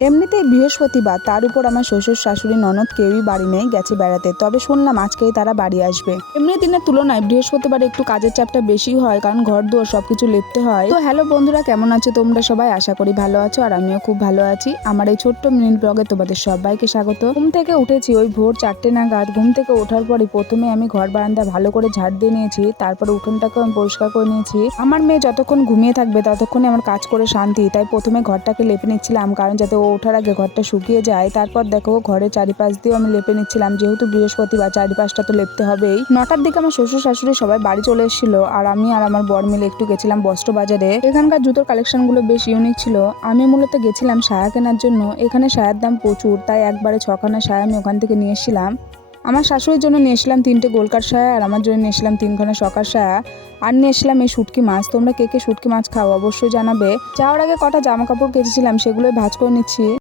এমনিতেই বৃহস্পতিবার, তার উপর আমার শ্বশুর শাশুড়ি ননদ কেউই বাড়ি নেই, গেছে বেড়াতে। তবে শুনলাম আজকেই তারা বাড়ি আসবে। এমনি দিনের তুলনায় বৃহস্পতিবার একটু কাজের চাপটা বেশি হয়, কারণ ঘর দুয়ার সবকিছু লিপতে হয়। তো হ্যালো বন্ধুরা, কেমন আছো তোমরা সবাই? আশা করি ভালো আছো, আর আমিও খুব ভালো আছি। আমার এই ছোট্ট মিনি ব্লগে তোমাদের সবাইকে স্বাগত। ঘুম থেকে উঠেছি ওই ভোর 4টে নাগাদ। ঘুম থেকে ওঠার পরে প্রথমে আমি ঘর বারান্দা ভালো করে ঝাড় দিয়ে নিয়েছি, তারপর উঠোনটাকে আমি পরিষ্কার করে নিয়েছি। আমার মেয়ে যতক্ষণ ঘুমিয়ে থাকবে ততক্ষণে আমার কাজ করে শান্তি, তাই প্রথমে ঘরটাকে লেপে নিচ্ছিলাম, কারণ যাতে ও ওঠার আগে ঘরটা শুকিয়ে যায়। তারপর দেখো ঘরের চারিপাশ দিয়েও আমি লেপে নিচ্ছিলাম, যেহেতু বৃহস্পতিবার চারিপাশটা তো লেপতে হবেই। 9টার দিকে আমার শ্বশুর শাশুড়ি সবাই বাড়ি চলে এসেছিল, আর আমি আর আমার বর মিলে একটু গেছিলাম বস্ত্র বাজারে। এখানকার জুতোর কালেকশন গুলো বেশ ইউনিক ছিল। আমি মূলত গেছিলাম সায়া কেনার জন্য। এখানে সায়ার দাম প্রচুর, তাই একবারে 6খানা সায়া আমি ওখান থেকে নিয়ে এসেছিলাম। আমার শাশুড়ির জন্য নিয়ে এসলাম 3টে গোলকার সায়া, আর আমার জন্য নিয়ে এসলাম 3খানা সকার সায়া। আর নিয়ে এসলাম এই শুটকি মাছ। তোমরা কে কে শুটকি মাছ খাও অবশ্যই জানাবে। যাওয়ার আগে কটা জামা কাপড় কেচেছিলাম, সেগুলোই ভাঁজ করে নিচ্ছি।